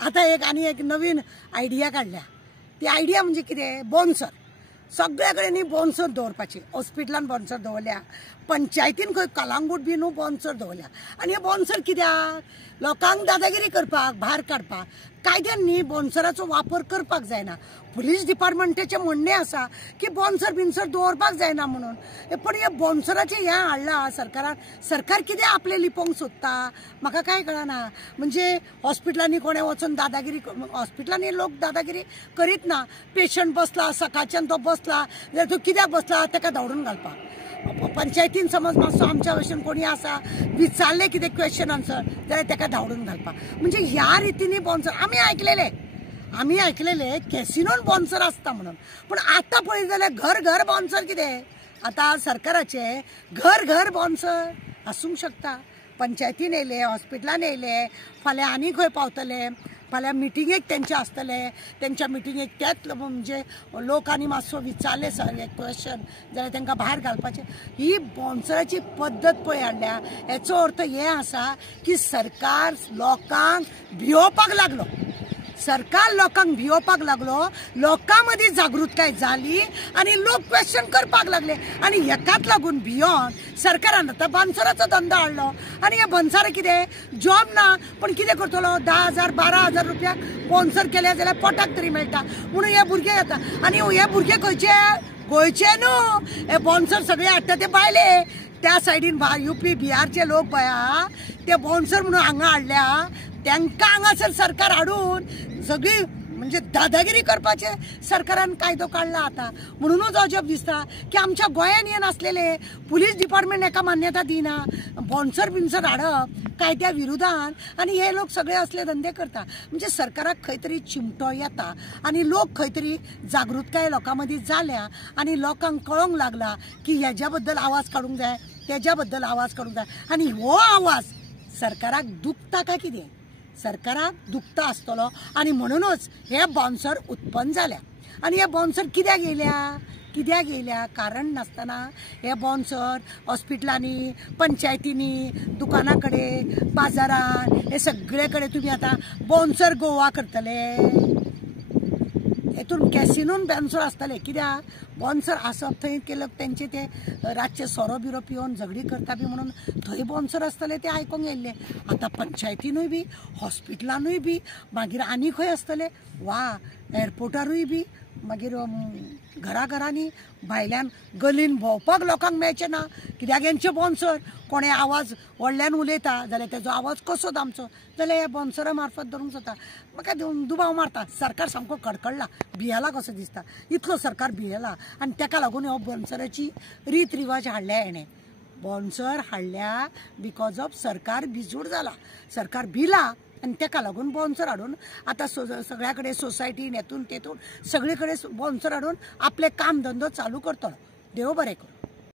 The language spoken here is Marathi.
आता एक नवीन आयडिया काढल्या। ती आयडिया म्हणजे कितें, बोन्सर सगळ्या कडेन बोन्सर दवरपाची। हॉस्पिटलान बोन्सर दवरल्या, पंचायतीन खंय कलांगूट बी न्हू बोन्सर दवरल्या। आनी हे बोन्सर कित्याक, लोकांक दादागिरी करपाक, भायर काडपाक। कायद्यान न्ही बोन्सराचो वापर करपाक जायना। पुलीस डिपार्टमेंटाचें म्हणणें आसा की बोन्सर बिन्सर दवरपाक जायना म्हणून। पण हे बोन्सराचें हें हाडलां सरकारान। सरकार कितें आपलें लिपोवंक सोदता म्हाका कांय कळना। म्हणजे हॉस्पिटलांनी कोणें वचून दादागिरी, हॉस्पिटलांनी लोक दादागिरी करीत ना। पेशंट बसला, सकाळच्यान तो बसला जाल्यार तो कित्याक बसला ताका धांवडून घालपाक। पंचायतीन समज मातसो आमच्या भशेन कोणी आसा, विचारलें कितें क्वेश्चन आन्सर जाल्यार ताका धांवडून घालपाक। म्हणजे ह्या रितींनी बोन्सर आमी आयकलेले कॅसिनोन बोन्सर आसता म्हणून। पण आतां पळयत जाल्यार घर घर बोन्सर कितें, आतां सरकाराचे घर घर बोन्सर आसूंक शकता। पंचायतीन येयले, हॉस्पिटलान येयले, फाल्यां आनी खंय पावतले, फाल्यां मिटिंगेक तेंचे आसतले, तेंच्या मिटिंगेक तेच म्हणजे लोकांनी मातसो विचारले सगळे क्वेश्चन जाल्यार तांकां भायर घालपाचें। ही बोन्सराची पद्दत पळय हाडल्या, हेचो अर्थ हे आसा की सरकार लोकांक भिवपाक लागलो। सरकार लोकांक भिवपाक लागलो, लोकां मदीं जागृताय जाली आनी लोक क्वेश्चन करपाक लागले। आनी हेकाच लागून भियोन सरकारान आतां बोन्सराचो धंदो हाडलो। आनी हे बोन्सर कितें, जॉब ना पण कितें करतलो, 10,000 12,000 रुपया बोन्सर केले जाल्यार पोटाक तरी मेळटा म्हणून हे भुरगे येता। आनी हे भुरगे खंयचे, गोंयचे न्हू, हे बोन्सर सगळे हाडटा ते भायले। त्या सायडीन UP बिहारचे लोक पळय आहा ते बोन्सर म्हणून हांगा हाडल्या। तांकां हांगासर सरकार हाडून सगळी म्हणजे दादागिरी करपाचे सरकारान कायदो काडला आतां। म्हणूनच अजब दिसता की आमच्या गोंयान हे नासलेले, पुलीस डिपार्टमेंट हेका मान्यता दिना, बोन्सर बिन्सर हाडप कायद्या विरोधान, आनी हे लोक सगळे असले धंदे करता। म्हणजे सरकाराक खंय तरी चिमटो येता आनी लोक खंय तरी जागृताय लोकां मदीं जाल्या आनी लोकांक कळोंक लागला की हेज्या बद्दल आवाज काडूंक जाय, तेज्या बद्दल आवाज काडूंक जाय। आनी हो आवाज सरकाराक दुखता काय कितें, सरकाराक दुखता आसतलो आनी म्हणूनच हे बोन्सर उत्पन्न जाल्या। आनी हे बोन्सर कित्याक येयल्या, कारण नासतना हे बोन्सर हॉस्पिटलांनी, पंचायतींनी, दुकाना कडेन, बाजारान, हे सगळे कडेन तुमी आतां बोन्सर गोवा करतले। हेतून कॅसिनोन बोन्सर आसतले, कित्याक बोन्सर आसप थंय केलं तेंचे ते रातचे सोरो बिरो पिवन झगडी करता बी म्हणून थंय बोन्सर आसतले ते आयकोंक येयल्ले। आतां पंचायतीनूय बी, हॉस्पिटलानूय बी, मागीर आनी खंय आसतले, वा एअरपोर्टारूय बी, मागीर घराघरांनी भायल्यान गलीन भोंवपाक लोकांक मेळचें ना, कित्याक हेंचे बोन्सर। कोणें आवाज व्हडल्यान उलयता जाल्यार तेजो आवाज कसो दामचो जाल्यार ह्या बोन्सरा मार्फत धरूंक जाता। म्हाका दुबाव मारता, सरकार सामको कडकडला, भियेला कसो दिसता, इतलो सरकार भियेला। आनी ताका लागून हो बोन्सराची रीत रिवाज हाडल्या हेणें। बोन्सर हाडल्या बिकॉज ऑफ सरकार बिजूड जाला, सरकार भिला आनी ताका लागून बोन्सर हाडून आतां सगळ्या कडेन सोसायटीन हेतून तेतून सगळे कडेन बोन्सर हाडून आपले काम धंदो चालू करतलो। देव बरें करूं।